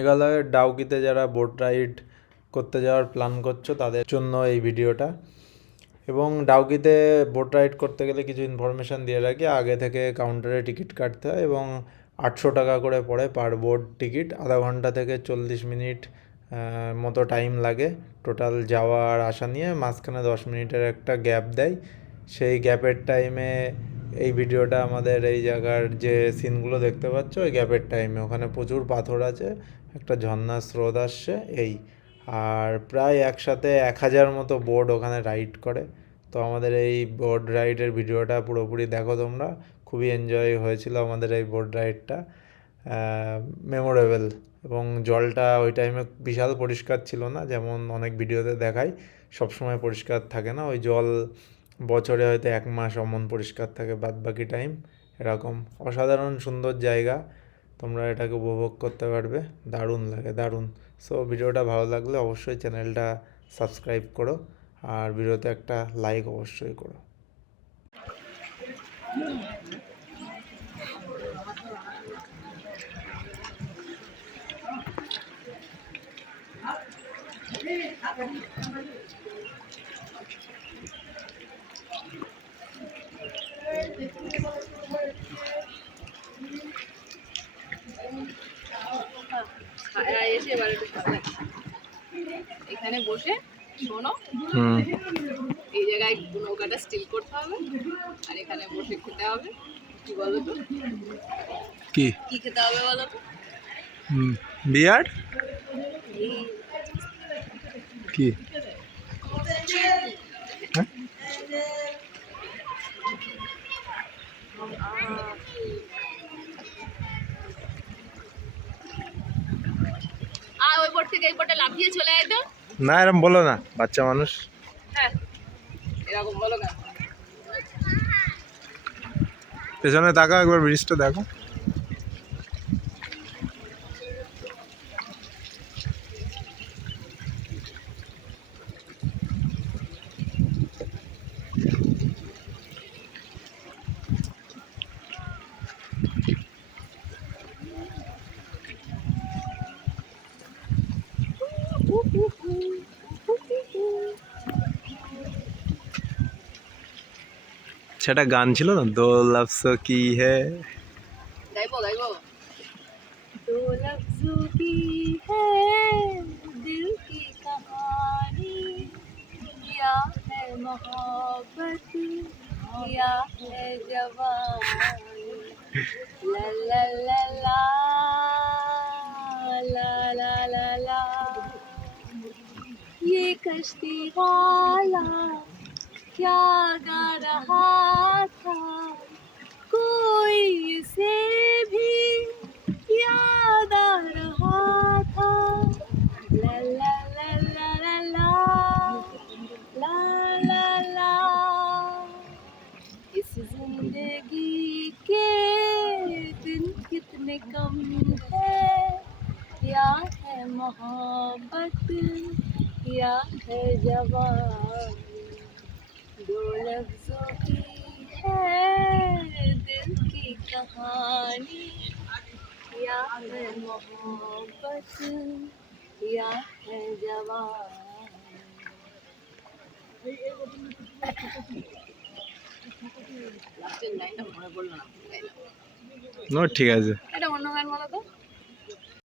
মেঘালয়ের ডাউকিতে যারা boat ride করতে যাওয়ার প্ল্যান করছো তাদের জন্য এই ভিডিওটা। এবং ডাউকিতে বোট রাইড করতে গেলে কিছু ইনফরমেশান দিয়ে রাখি। আগে থেকে কাউন্টারে টিকিট কাটতে হয় এবং 800 টাকা করে পড়ে পার বোট টিকিট। আধা ঘন্টা থেকে 40 মিনিট মতো টাইম লাগে টোটাল যাওয়া আর আসা নিয়ে। মাঝখানে 10 মিনিটের একটা গ্যাপ দেয়। সেই গ্যাপের টাইমে এই ভিডিওটা আমাদের এই জায়গার যে সিনগুলো দেখতে পাচ্ছ, ওই গ্যাপের টাইমে ওখানে প্রচুর পাথর আছে, একটা ঝর্ণার স্রোত আসছে এই। আর প্রায় একসাথে 1000 মতো বোর্ড ওখানে রাইড করে। তো আমাদের এই বোর্ড রাইডের ভিডিওটা পুরোপুরি দেখো তোমরা। খুবই এনজয় হয়েছিল আমাদের এই বোর্ড রাইডটা, মেমোরেবল। এবং জলটা ওই টাইমে বিশাল পরিষ্কার ছিল না, যেমন অনেক ভিডিওতে দেখায় সবসময় পরিষ্কার থাকে না। ওই জল বছরে হয়তো 1 মাস অমন পরিষ্কার থাকে, বাদ বাকি টাইম এরকম। অসাধারণ সুন্দর জায়গা, তোমরা এটাকে উপভোগ করতে পারবে, দারুণ লাগে, দারুণ। সো ভিডিওটা ভালো লাগলে অবশ্যই চ্যানেলটা সাবস্ক্রাইব করো, আর ভিডিওতে একটা লাইক অবশ্যই করো। এসে এবার এখানে বসে শোনো, এই জায়গায় নৌকাটা স্টিল করতে হবে আর এখানে বসে খেতে হবে। কি বলো তো, কি কি খেতে হবে বলো তো? বিয়ার কি? ওই বোট থেকে এই বোটে লাফিয়ে চলে আয় তো। না, এরকম বলো না, বাচ্চা মানুষ। হ্যাঁ, এরকম বলো না। পেছনে তাকাও, একবার ব্রিজটা দেখো। সেটা গান ছিল না, দো লফজো কি হে। গাইবো গাইবো। दो लफ्जों की है दिल की कहानी, या है मोहब्बत या है जवानी। ला ला ला ला ला ला ला ला, ये कश्ती वाला क्या गा रहा था, कोई इसे भी याद आ रहा था। ला ला ला ला ला ला ला ला ला, इस जिंदगी के दिन कितने कम है, या है मोहब्बत या है जवानी। दो लफ्जों की है दिल की कहानी, या है मोहब्बत या है जवानी। নো, ঠিক আছে। এটা অন্য গান বলো তো।